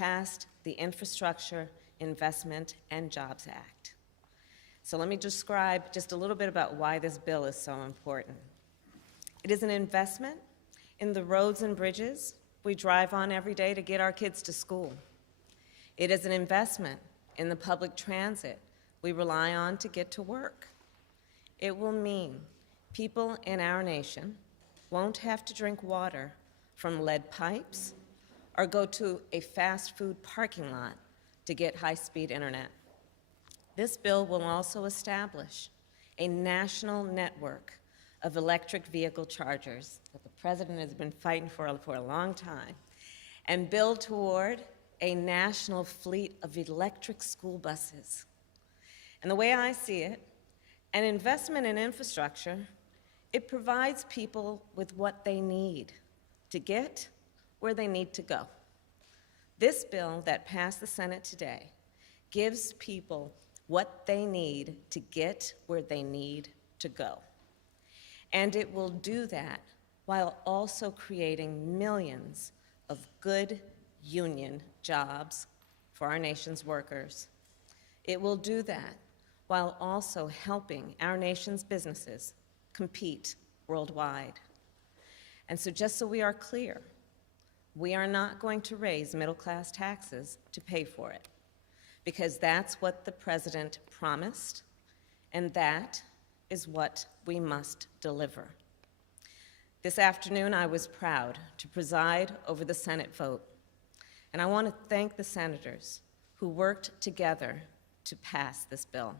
passed the Infrastructure Investment and Jobs Act. So let me describe just a little bit about why this bill is so important. It is an investment in the roads and bridges we drive on every day to get our kids to school. It is an investment in the public transit we rely on to get to work. It will mean people in our nation won't have to drink water from lead pipes or go to a fast food parking lot to get high-speed internet. This bill will also establish a national network of electric vehicle chargers that the President has been fighting for a long time, and build toward a national fleet of electric school buses. And the way I see it, an investment in infrastructure, it provides people with what they need to get where they need to go. This bill that passed the Senate today gives people what they need to get where they need to go. And it will do that while also creating millions of good union jobs for our nation's workers. It will do that while also helping our nation's businesses compete worldwide. And so just so we are clear, we are not going to raise middle-class taxes to pay for it, because that's what the President promised, and that is what we must deliver. This afternoon, I was proud to preside over the Senate vote, and I want to thank the senators who worked together to pass this bill.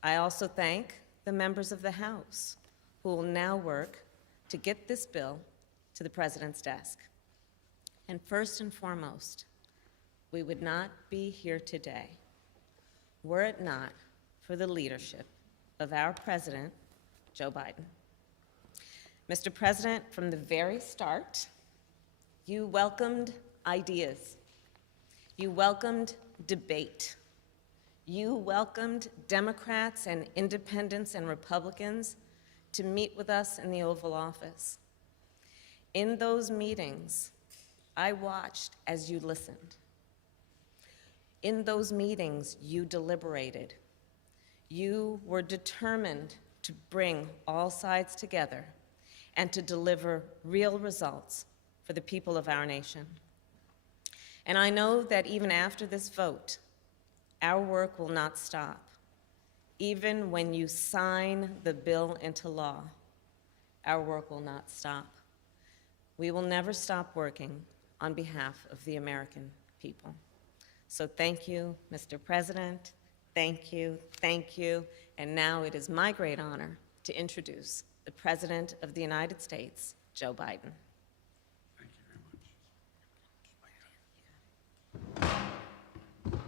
I also thank the members of the House who will now work to get this bill to the President's desk. And first and foremost, we would not be here today were it not for the leadership of our President, Joe Biden. Mr. President, from the very start, you welcomed ideas. You welcomed debate. You welcomed Democrats and independents and Republicans to meet with us in the Oval Office. In those meetings, I watched as you listened. In those meetings, you deliberated. You were determined to bring all sides together and to deliver real results for the people of our nation. And I know that even after this vote, our work will not stop. Even when you sign the bill into law, our work will not stop. We will never stop working on behalf of the American people. So thank you, Mr. President. Thank you, thank you. And now it is my great honor to introduce the President of the United States, Joe Biden. Thank you very much.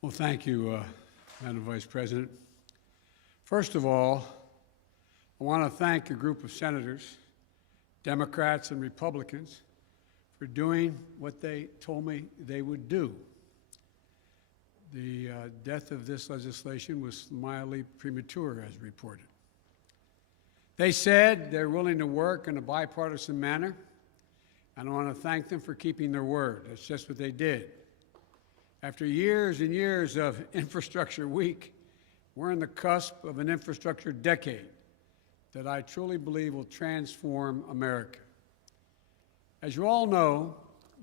Well, thank you, Madam Vice President. First of all, I want to thank a group of senators, Democrats and Republicans, for doing what they told me they would do. The death of this legislation was mildly premature, as reported. They said they're willing to work in a bipartisan manner, and I want to thank them for keeping their word. That's just what they did. After years and years of infrastructure week, we're on the cusp of an infrastructure decade that I truly believe will transform America. As you all know,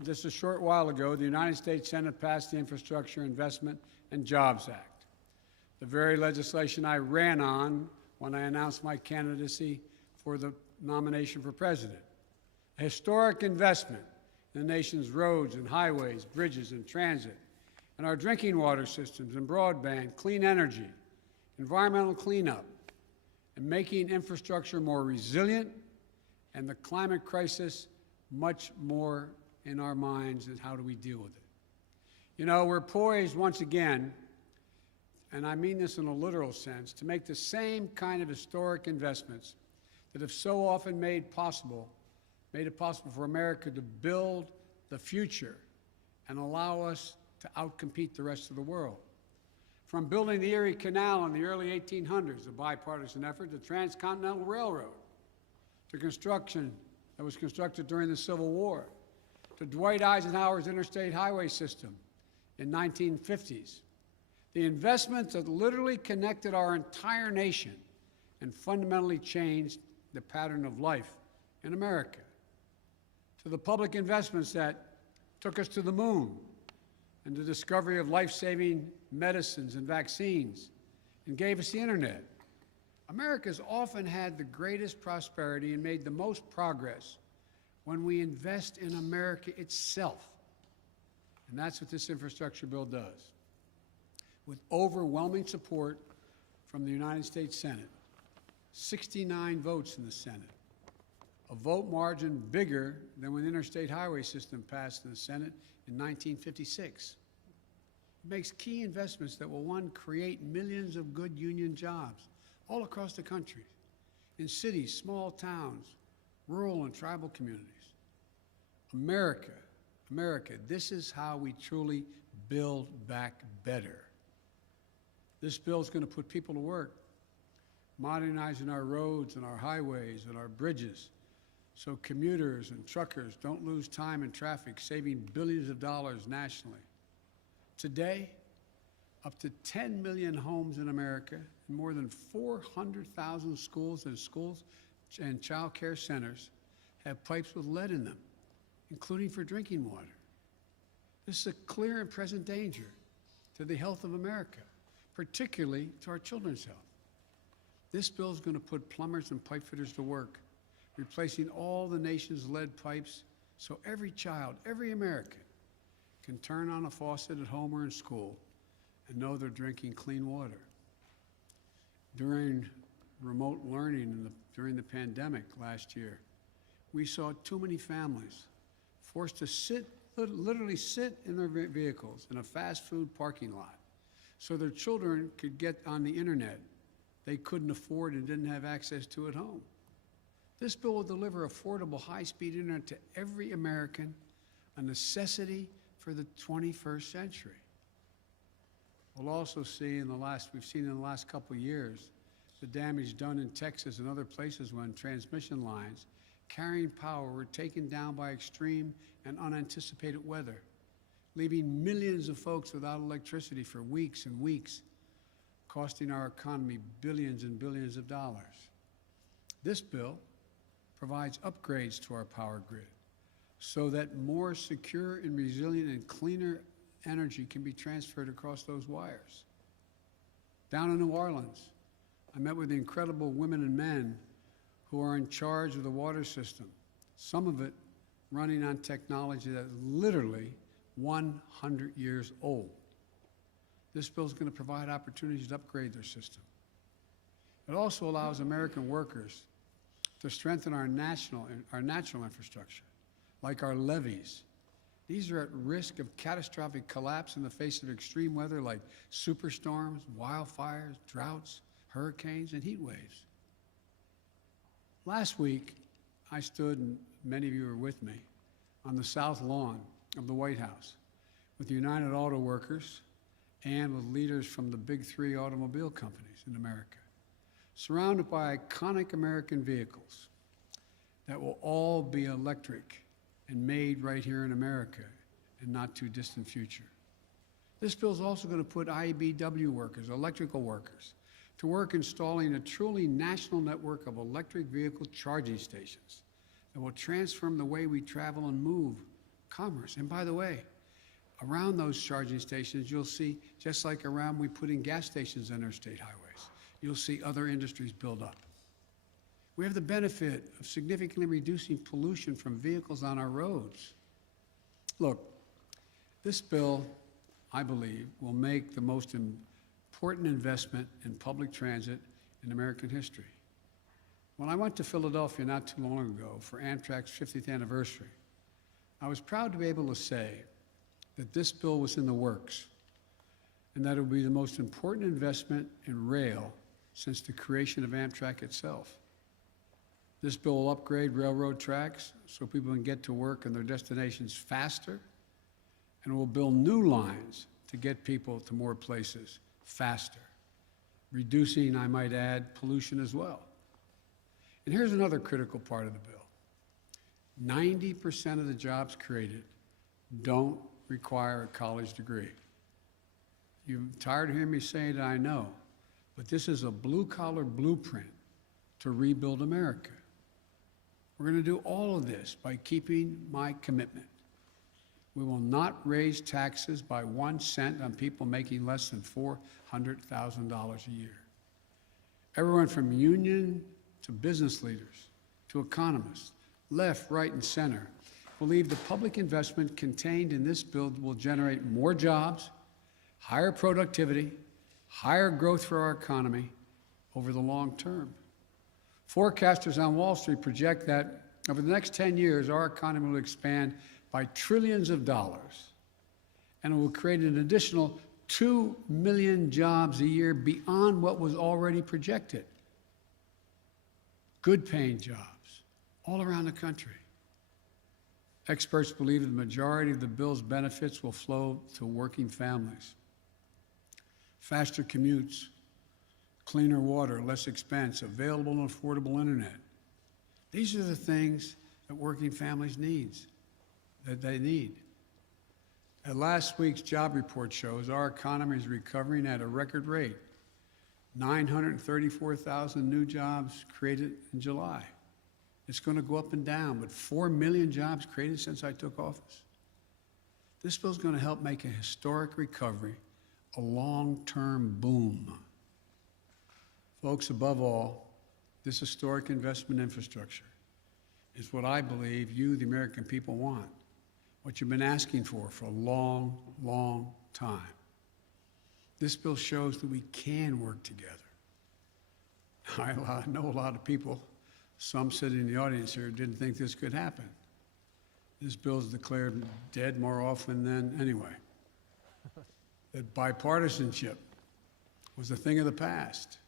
just a short while ago, the United States Senate passed the Infrastructure Investment and Jobs Act, the very legislation I ran on when I announced my candidacy for the nomination for president. A historic investment in the nation's roads and highways, bridges and transit, and our drinking water systems and broadband, clean energy, environmental cleanup, and making infrastructure more resilient, and the climate crisis much more in our minds and how do we deal with it. You know, we're poised once again, and I mean this in a literal sense, to make the same kind of historic investments that have so often made it possible for America to build the future and allow us to outcompete the rest of the world. From building the Erie Canal in the early 1800s, a bipartisan effort, the Transcontinental Railroad, to construction that was constructed during the Civil War, to Dwight Eisenhower's interstate highway system in 1950s. The investments that literally connected our entire nation and fundamentally changed the pattern of life in America. To the public investments that took us to the moon and the discovery of life-saving medicines and vaccines and gave us the internet. America's often had the greatest prosperity and made the most progress when we invest in America itself. And that's what this infrastructure bill does. With overwhelming support from the United States Senate, 69 votes in the Senate, a vote margin bigger than when the interstate highway system passed in the Senate in 1956. It makes key investments that will, one, create millions of good union jobs all across the country, in cities, small towns, rural and tribal communities. America, this is how we truly build back better. This bill is going to put people to work, modernizing our roads and our highways and our bridges so commuters and truckers don't lose time in traffic, saving billions of dollars nationally. Today, up to 10 million homes in America and more than 400,000 schools and child care centers have pipes with lead in them, including for drinking water. This is a clear and present danger to the health of America, particularly to our children's health. This bill is going to put plumbers and pipe fitters to work, replacing all the nation's lead pipes so every child, every American, can turn on a faucet at home or in school and know they're drinking clean water. During remote learning during the pandemic last year, we saw too many families forced to literally sit in their vehicles in a fast food parking lot so their children could get on the internet they couldn't afford and didn't have access to at home. This bill will deliver affordable high-speed internet to every American, a necessity for the 21st century. We'll also see we've seen in the last couple of years, the damage done in Texas and other places when transmission lines carrying power were taken down by extreme and unanticipated weather, leaving millions of folks without electricity for weeks and weeks, costing our economy billions and billions of dollars. This bill provides upgrades to our power grid so that more secure and resilient and cleaner energy can be transferred across those wires. Down in New Orleans, I met with the incredible women and men who are in charge of the water system, some of it running on technology that is literally 100 years old. This bill is going to provide opportunities to upgrade their system. It also allows American workers to strengthen our natural infrastructure, like our levees. These are at risk of catastrophic collapse in the face of extreme weather like superstorms, wildfires, droughts, hurricanes, and heat waves. Last week, I stood, and many of you were with me, on the South Lawn of the White House with the United Auto Workers and with leaders from the big three automobile companies in America, surrounded by iconic American vehicles that will all be electric and made right here in America in not too distant future. This bill is also going to put IBEW workers, electrical workers, to work installing a truly national network of electric vehicle charging stations that will transform the way we travel and move commerce. And by the way, around those charging stations, you'll see, just like around we put in gas stations on interstate highways, you'll see other industries build up. We have the benefit of significantly reducing pollution from vehicles on our roads. Look, this bill, I believe, will make the most important investment in public transit in American history. When I went to Philadelphia not too long ago for Amtrak's 50th anniversary, I was proud to be able to say that this bill was in the works and that it would be the most important investment in rail since the creation of Amtrak itself. This bill will upgrade railroad tracks so people can get to work and their destinations faster, and will build new lines to get people to more places faster, reducing, I might add, pollution as well. And here's another critical part of the bill. 90% of the jobs created don't require a college degree. You're tired of hearing me say it, I know, but this is a blue-collar blueprint to rebuild America. We're going to do all of this by keeping my commitment. We will not raise taxes by 1 cent on people making less than $400,000 a year. Everyone from union to business leaders to economists, left, right, and center, believe the public investment contained in this bill will generate more jobs, higher productivity, higher growth for our economy over the long term. Forecasters on Wall Street project that over the next 10 years, our economy will expand by trillions of dollars, and it will create an additional 2 million jobs a year beyond what was already projected. Good-paying jobs all around the country. Experts believe the majority of the bill's benefits will flow to working families. Faster commutes, cleaner water, less expense, available and affordable internet. These are the things that working families need. At last week's job report shows our economy is recovering at a record rate. 934,000 new jobs created in July. It's going to go up and down, but 4 million jobs created since I took office. This bill is going to help make a historic recovery a long-term boom. Folks, above all, this historic investment infrastructure is what I believe you, the American people, want, what you've been asking for a long, long time. This bill shows that we can work together. I know a lot of people, some sitting in the audience here, didn't think this could happen. This bill is declared dead more often than anyway. That bipartisanship was a thing of the past.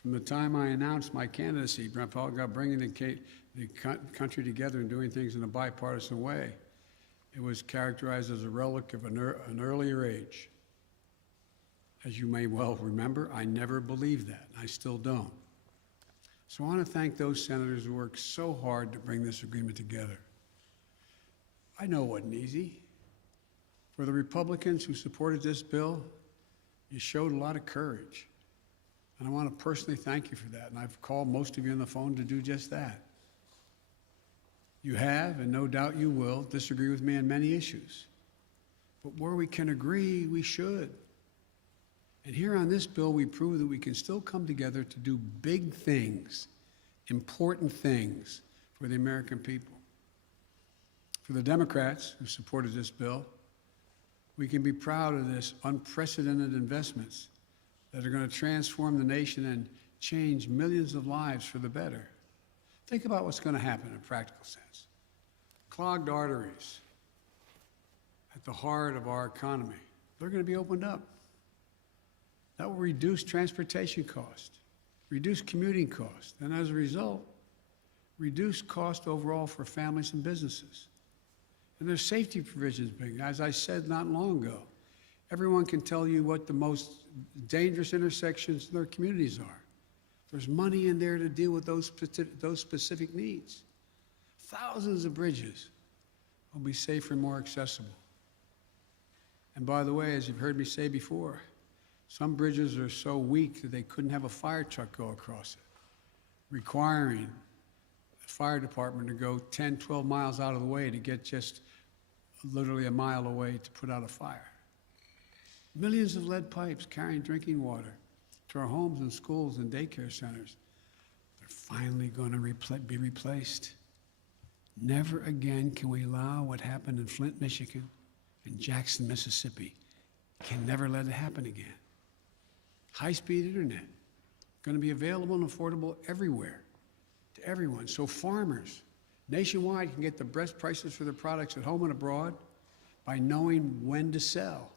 From the time I announced my candidacy, about bringing the country together and doing things in a bipartisan way, it was characterized as a relic of an earlier age. As you may well remember, I never believed that, and I still don't. So I want to thank those senators who worked so hard to bring this agreement together. I know it wasn't easy. For the Republicans who supported this bill, you showed a lot of courage. And I want to personally thank you for that. And I've called most of you on the phone to do just that. You have, and no doubt you will, disagree with me on many issues. But where we can agree, we should. And here on this bill, we prove that we can still come together to do big things, important things for the American people. For the Democrats who supported this bill, we can be proud of this unprecedented investments that are going to transform the nation and change millions of lives for the better. Think about what's going to happen in a practical sense. Clogged arteries at the heart of our economy, they're going to be opened up. That will reduce transportation costs, reduce commuting costs, and as a result, reduce cost overall for families and businesses. And there's safety provisions being, as I said not long ago, everyone can tell you what the most dangerous intersections in their communities are. There's money in there to deal with those specific needs. Thousands of bridges will be safer and more accessible. And by the way, as you've heard me say before, some bridges are so weak that they couldn't have a fire truck go across it, requiring the fire department to go 10, 12 miles out of the way to get just literally a mile away to put out a fire. Millions of lead pipes carrying drinking water to our homes and schools and daycare centers. They're finally going to be replaced. Never again can we allow what happened in Flint, Michigan, and Jackson, Mississippi. Can never let it happen again. High-speed internet, going to be available and affordable everywhere to everyone. So farmers nationwide can get the best prices for their products at home and abroad by knowing when to sell.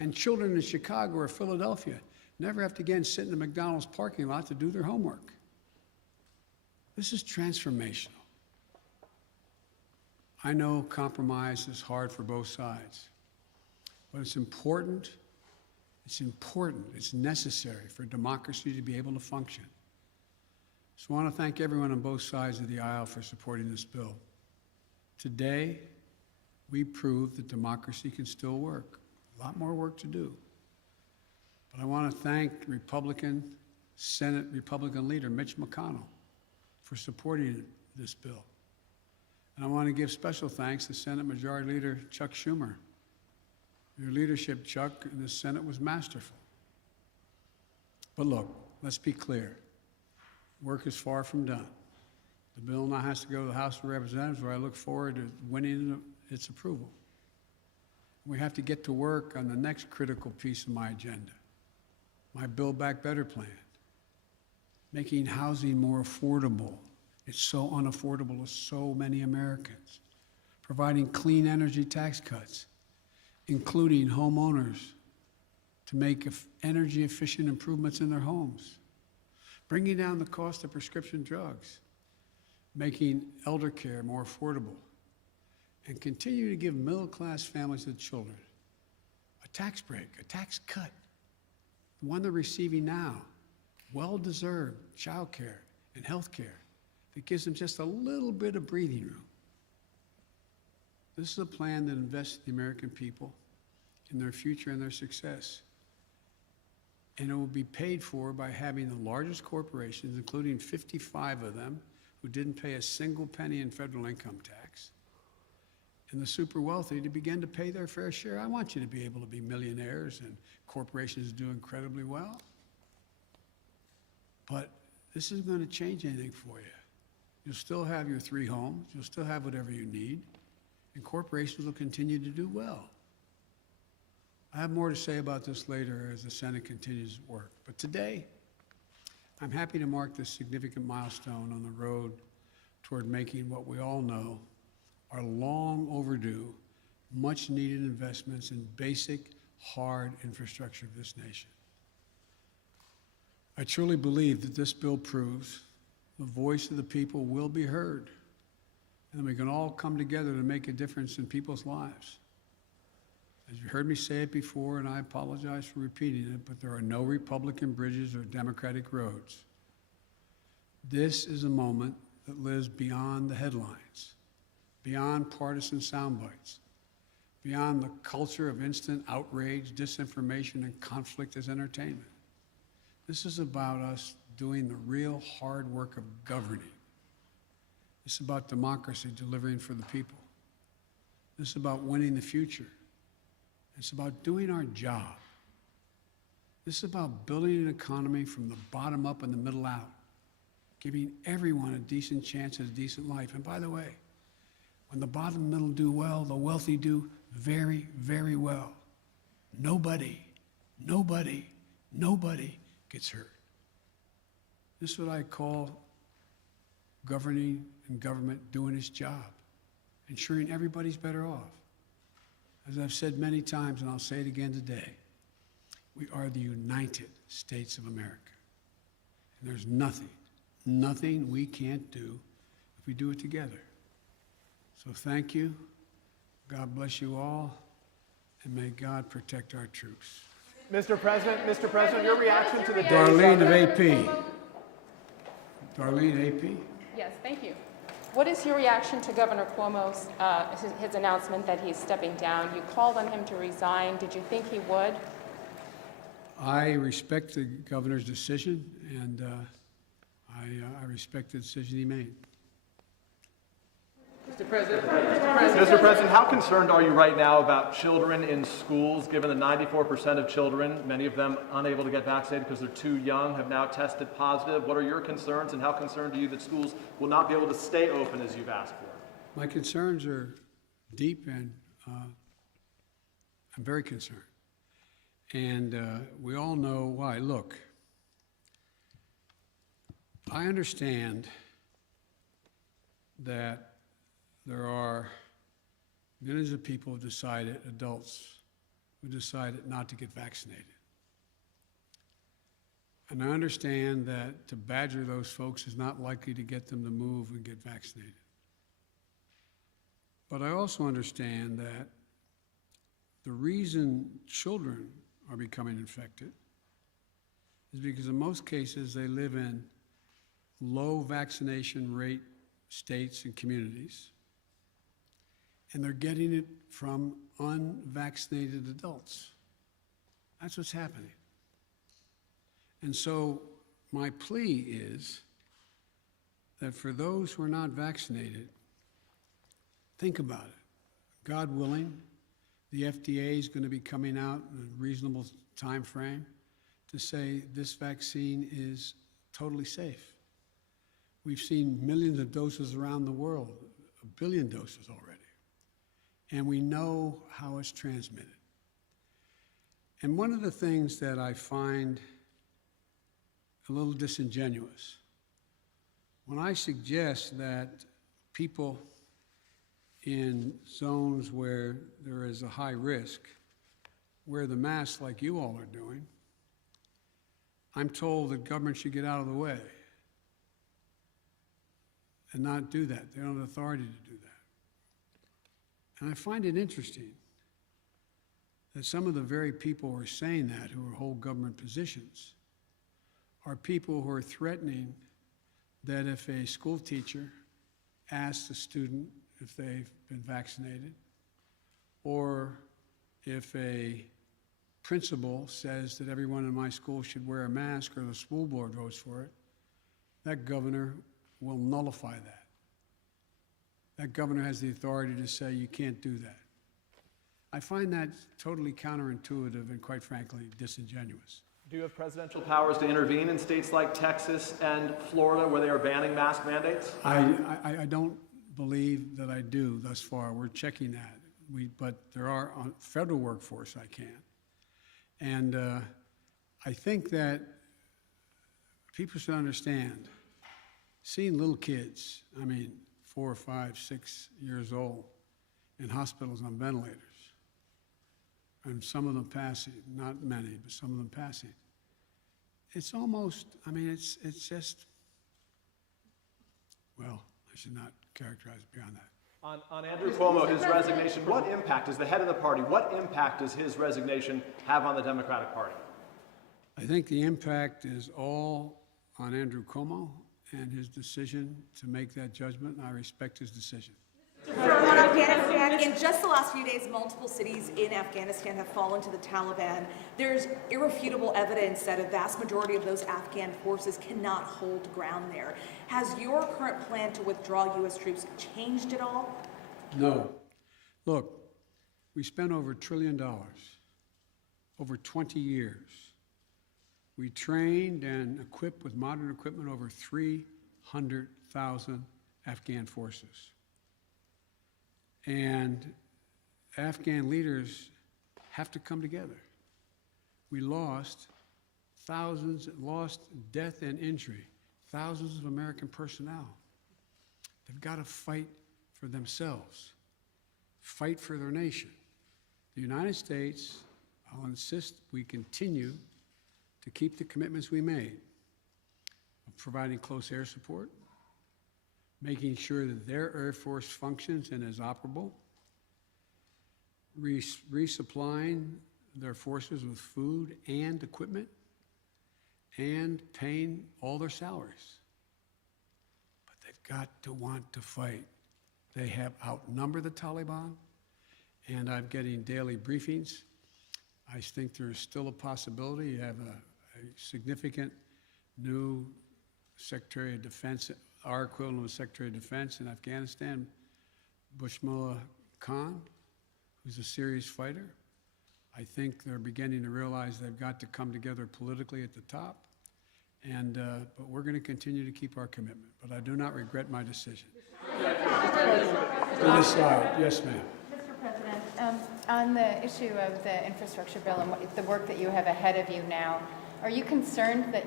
And children in Chicago or Philadelphia never have to again sit in the McDonald's parking lot to do their homework. This is transformational. I know compromise is hard for both sides, but it's important, it's necessary for democracy to be able to function. So I want to thank everyone on both sides of the aisle for supporting this bill. Today, we proved that democracy can still work. A lot more work to do. But I want to thank Senate Republican leader Mitch McConnell for supporting this bill. And I want to give special thanks to Senate Majority Leader Chuck Schumer. Your leadership, Chuck, in the Senate was masterful. But look, let's be clear. Work is far from done. The bill now has to go to the House of Representatives, where I look forward to winning its approval. We have to get to work on the next critical piece of my agenda, my Build Back Better plan, making housing more affordable. It's so unaffordable to so many Americans. Providing clean energy tax cuts, including homeowners to make energy efficient improvements in their homes. Bringing down the cost of prescription drugs, making elder care more affordable, and continue to give middle-class families and children a tax break, a tax cut, the one they're receiving now, well-deserved child care and health care that gives them just a little bit of breathing room. This is a plan that invests in the American people, in their future and their success. And it will be paid for by having the largest corporations, including 55 of them, who didn't pay a single penny in federal income tax, and the super wealthy to begin to pay their fair share. I want you to be able to be millionaires and corporations do incredibly well. But this isn't going to change anything for you. You'll still have your 3 homes, you'll still have whatever you need, and corporations will continue to do well. I have more to say about this later as the Senate continues to work. But today, I'm happy to mark this significant milestone on the road toward making what we all know are long overdue, much needed investments in basic, hard infrastructure of this nation. I truly believe that this bill proves the voice of the people will be heard, and we can all come together to make a difference in people's lives. As you heard me say it before, and I apologize for repeating it, but there are no Republican bridges or Democratic roads. This is a moment that lives beyond the headlines, beyond partisan sound bites, beyond the culture of instant outrage, disinformation, and conflict as entertainment. This is about us doing the real hard work of governing. This is about democracy delivering for the people. This is about winning the future. It's about doing our job. This is about building an economy from the bottom up and the middle out, giving everyone a decent chance at a decent life. And by the way, when the bottom and middle do well, the wealthy do very, very well. Nobody gets hurt. This is what I call governing and government doing its job, ensuring everybody's better off. As I've said many times, and I'll say it again today, we are the United States of America. And there's nothing we can't do if we do it together. So thank you. God bless you all, and may God protect our troops. Mr. President, your reaction to the Darlene of AP. Darlene, AP. Yes, thank you. What is your reaction to Governor Cuomo's his announcement that he's stepping down? You called on him to resign. Did you think he would? I respect the governor's decision, and I respect the decision he made. Mr. President, how concerned are you right now about children in schools, given that 94% of children, many of them unable to get vaccinated because they're too young, have now tested positive? What are your concerns, and how concerned are you that schools will not be able to stay open as you've asked for? My concerns are deep, and I'm very concerned. And we all know why. Look, I understand that there are millions of people who decided, adults, who decided not to get vaccinated. And I understand that to badger those folks is not likely to get them to move and get vaccinated. But I also understand that the reason children are becoming infected is because in most cases they live in low vaccination rate states and communities. and they're getting it from unvaccinated adults. That's what's happening. And so my plea is that for those who are not vaccinated, think about it. God willing, the FDA is going to be coming out in a reasonable time frame to say this vaccine is totally safe. We've seen millions of doses around the world, 1 billion doses already, and we know how it's transmitted. And one of the things that I find a little disingenuous, when I suggest that people in zones where there is a high risk wear the mask like you all are doing, I'm told that government should get out of the way and not do that. They don't have authority to do that. And I find it interesting that some of the very people who are saying that, who hold government positions, are people who are threatening that if a school teacher asks a student if they've been vaccinated, or if a principal says that everyone in my school should wear a mask, or the school board votes for it, that governor will nullify that. That governor has the authority to say you can't do that. I find that totally counterintuitive and, quite frankly, disingenuous. Do you have presidential powers to intervene in states like Texas and Florida where they are banning mask mandates? I don't believe that I do thus far. We're checking that. But there are on federal workforce I can. And I think that people should understand, seeing little kids, 4, 5, 6 years old, in hospitals on ventilators, and some of them passing, not many, but some of them passing. It's almost, it's just, well, I should not characterize it beyond that. On Andrew Cuomo, his resignation, what impact, as the head of the party, what impact does his resignation have on the Democratic Party? I think the impact is all on Andrew Cuomo and his decision to make that judgment, and I respect his decision. On Afghanistan, in just the last few days, multiple cities in Afghanistan have fallen to the Taliban. There's irrefutable evidence that a vast majority of those Afghan forces cannot hold ground there. Has your current plan to withdraw U.S. troops changed at all? No. Look, we spent over $1 trillion over 20 years. We trained and equipped with modern equipment over 300,000 Afghan forces. And Afghan leaders have to come together. We lost death and injury, thousands of American personnel. They've got to fight for themselves, fight for their nation. The United States, I'll insist we continue to keep the commitments we made of providing close air support, making sure that their Air Force functions and is operable, resupplying their forces with food and equipment, and paying all their salaries. But they've got to want to fight. They have outnumbered the Taliban, and I'm getting daily briefings. I think there is still a possibility. You have a significant new Secretary of Defense, our equivalent of Secretary of Defense in Afghanistan, Bushmullah Khan, who's a serious fighter. I think they're beginning to realize they've got to come together politically at the top, but we're going to continue to keep our commitment. But I do not regret my decision. To this side, yes, ma'am. Mr. President, on the issue of the infrastructure bill and the work that you have ahead of you now, are you concerned that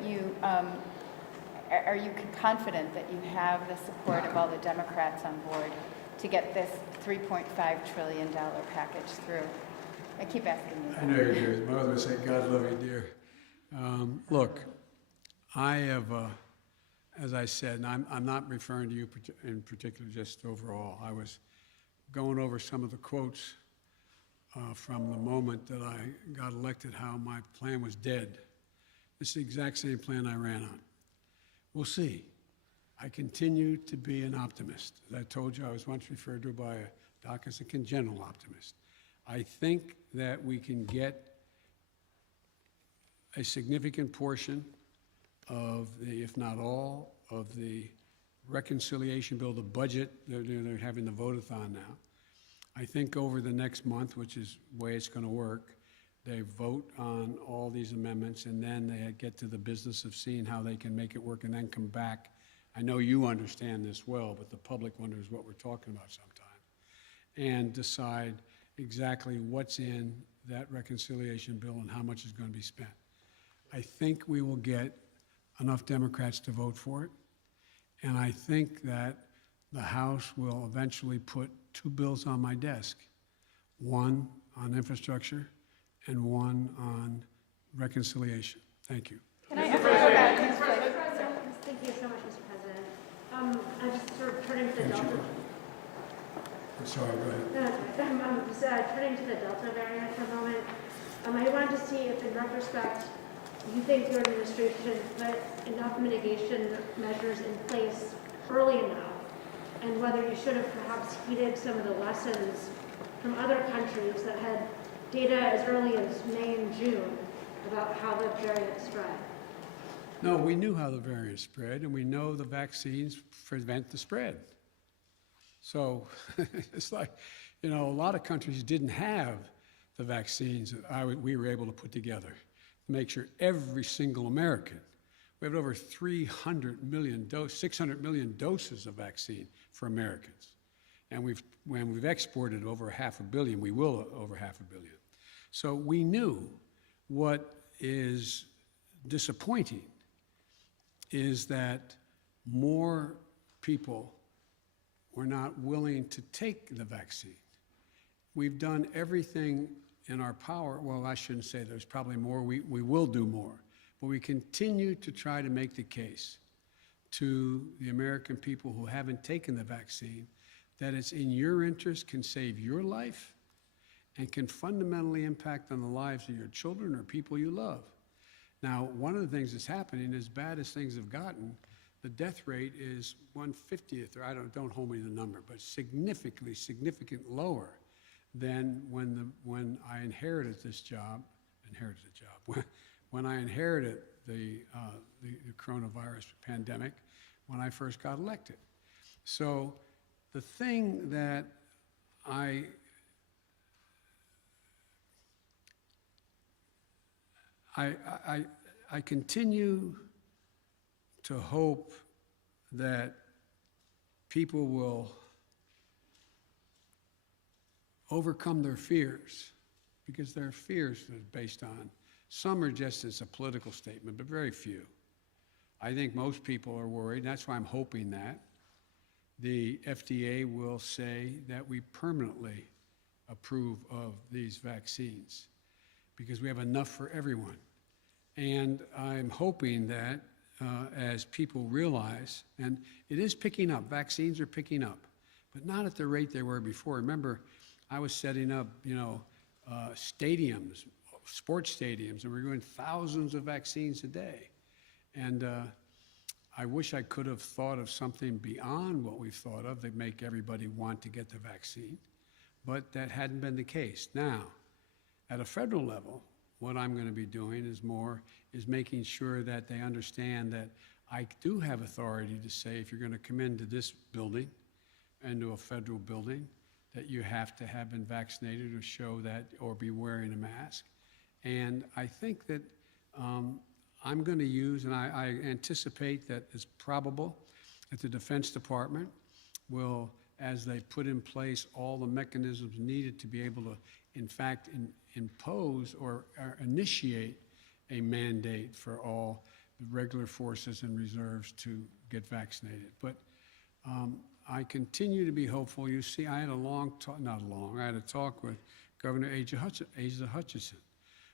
are you confident that you have the support of all the Democrats on board to get this $3.5 trillion package through? I keep asking you that. I know you do. My mother would say, God love you, dear. Look, I have, as I said, and I'm not referring to you in particular, just overall. I was going over some of the quotes from the moment that I got elected, how my plan was dead. It's the exact same plan I ran on. We'll see. I continue to be an optimist. As I told you, I was once referred to by a Doc is a congenital optimist. I think that we can get a significant portion of the, if not all, of the reconciliation bill, the budget, they're having the vote-a-thon now. I think over the next month, which is the way it's going to work, they vote on all these amendments, and then they get to the business of seeing how they can make it work and then come back. I know you understand this well, but the public wonders what we're talking about sometimes, and decide exactly what's in that reconciliation bill and how much is going to be spent. I think we will get enough Democrats to vote for it, and I think that the House will eventually put two bills on my desk, one on infrastructure and one on reconciliation. Thank you. Can I ask you about this? Thank you so much, Mr. President. I'm just sort of turning to the Delta. I'm sorry, go ahead. I'm just turning to the Delta variant for a moment. I wanted to see if, in retrospect, you think your administration put enough mitigation measures in place early enough, and whether you should have perhaps heeded some of the lessons from other countries that had data as early as May and June about how the variant spread. No, we knew how the variant spread, and we know the vaccines prevent the spread. So it's like, you know, a lot of countries didn't have the vaccines that we were able to put together to make sure every single American, we have over 600 million doses of vaccine for Americans. And we've exported over 500 million, we will over 500 million. So we knew what is disappointing is that more people were not willing to take the vaccine. We've done everything in our power. Well, I shouldn't say there's probably more. We will do more. But we continue to try to make the case to the American people who haven't taken the vaccine that it's in your interest, can save your life, and can fundamentally impact on the lives of your children or people you love. Now, one of the things that's happening, as bad as things have gotten, the death rate is 1/50th, or don't hold me to the number, but significantly lower than when I inherited this job, when I inherited the coronavirus pandemic, when I first got elected. So the thing that I continue to hope that people will overcome their fears, because their fears are based on, some are just as a political statement, but very few. I think most people are worried, and that's why I'm hoping that the FDA will say that we permanently approve of these vaccines, because we have enough for everyone. And I'm hoping that as people realize, and it is picking up, vaccines are picking up, but not at the rate they were before. Remember, I was setting up, stadiums, sports stadiums, and we're doing thousands of vaccines a day. And I wish I could have thought of something beyond what we've thought of that make everybody want to get the vaccine, but that hadn't been the case. Now, at a federal level, what I'm going to be doing is making sure that they understand that I do have authority to say, if you're going to come into this building, into a federal building, that you have to have been vaccinated or show that, or be wearing a mask. And I think that I'm going to use, and I anticipate that it's probable that the Defense Department will, as they put in place all the mechanisms needed to be able to, in fact, impose or initiate a mandate for all the regular forces and reserves to get vaccinated. But I continue to be hopeful. You see, I had I had a talk with Governor Asa Hutchinson,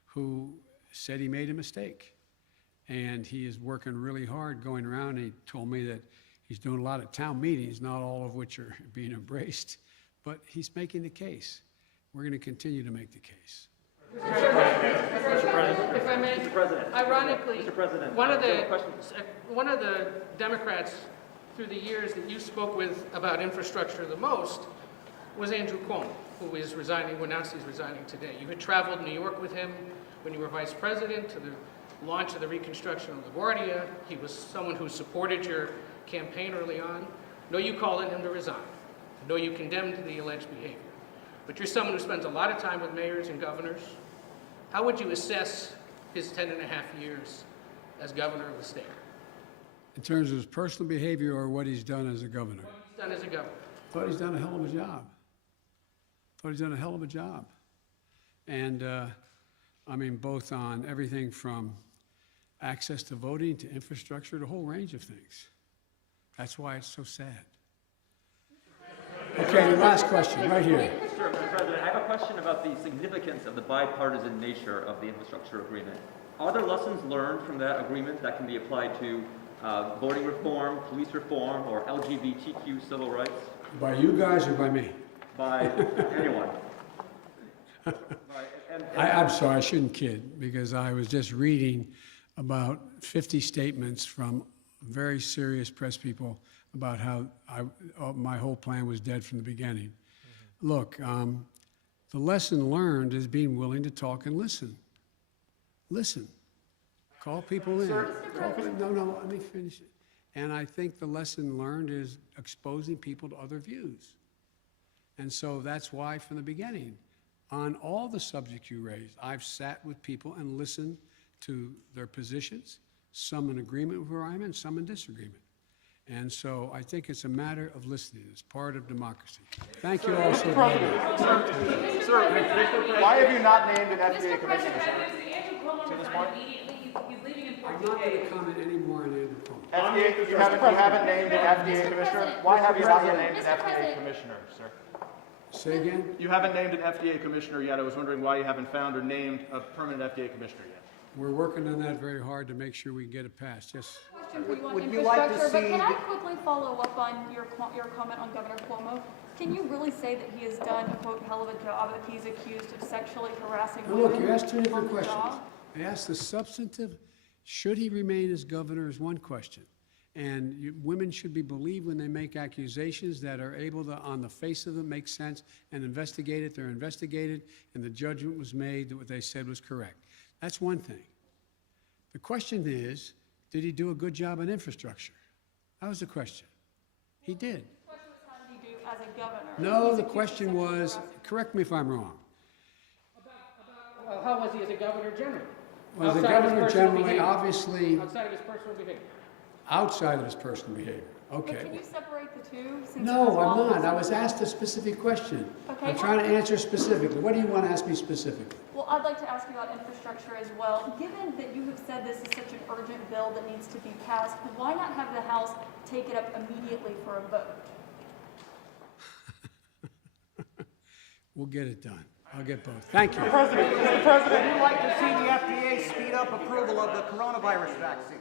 who said he made a mistake. And he is working really hard going around. And he told me that he's doing a lot of town meetings, not all of which are being embraced, but he's making the case. We're going to continue to make the case. Mr. President. If I may, Mr. President. ironically, Mr. President. one of the Democrats through the years that you spoke with about infrastructure the most was Andrew Cuomo, who is resigning, who announced he's resigning today. You had traveled New York with him when you were vice president to the launch of the reconstruction of LaGuardia. He was someone who supported your campaign early on. No, you called on him to resign. No, you condemned the alleged behavior. But you're someone who spends a lot of time with mayors and governors. How would you assess his 10.5 years as governor of the state? In terms of his personal behavior or what he's done as a governor? What he's done as a governor. Thought he's done a hell of a job. Thought he's done a hell of a job. And I mean, both on everything from access to voting to infrastructure, the whole range of things. That's why it's so sad. Okay, the last question, right here. Sure, Mr. President, I have a question about the significance of the bipartisan nature of the infrastructure agreement. Are there lessons learned from that agreement that can be applied to voting reform, police reform, or LGBTQ civil rights? By you guys or by me? By anyone. I'm sorry, I shouldn't kid, because I was just reading about 50 statements from very serious press people about how my whole plan was dead from the beginning. Look, the lesson learned is being willing to talk and listen. Listen. Call people in. No, let me finish it. And I think the lesson learned is exposing people to other views. And so that's why, from the beginning, on all the subjects you raised, I've sat with people and listened to their positions, some in agreement with where I'm in, some in disagreement. And so I think it's a matter of listening. It's part of democracy. Thank you all so very much. Sir, why have you not named an FDA commissioner, sir? To this point? He's leaving in 14 I'm not going days. to comment any more on Andrew Cuomo. FDA, you haven't named an FDA commissioner? Why have you not named an FDA commissioner, sir? Say again? You haven't named an FDA commissioner yet. I was wondering why you haven't found or named a permanent FDA commissioner yet. We're working on that very hard to make sure we get it passed. Yes. Question for you on Would you like to infrastructure, but see can I quickly follow up on your comment on Governor Cuomo? Can you really say that he has done a quote hell of a job if he's accused of sexually harassing Now women? look, you asked two on different the questions. job? I asked the substantive, should he remain as governor, is one question. And women should be believed when they make accusations that are able to, on the face of them, make sense and investigate it. They're investigated, and the judgment was made that what they said was correct. That's one thing. The question is, did he do a good job on infrastructure? That was the question. He did. The question was, how did he do as a governor? No, He's the accused of question sexually was, harassing. correct me if I'm wrong. Well, how was he as a governor generally? Was the Outside of his governor personal generally, behavior. obviously, Outside of his personal behavior. outside of his personal behavior? But Okay. can you separate the two? Since it No, was I'm all- not. I was asked a specific question. Okay. I'm trying to answer specifically. What do you want to ask me specifically? Well, I'd like to ask you about infrastructure as well. Given that you have said this is such an urgent bill that needs to be passed, why not have the House take it up immediately for a vote? We'll get it done. I'll get both. Thank you. Mr. President, would you like to see the FDA speed up approval of the coronavirus vaccine?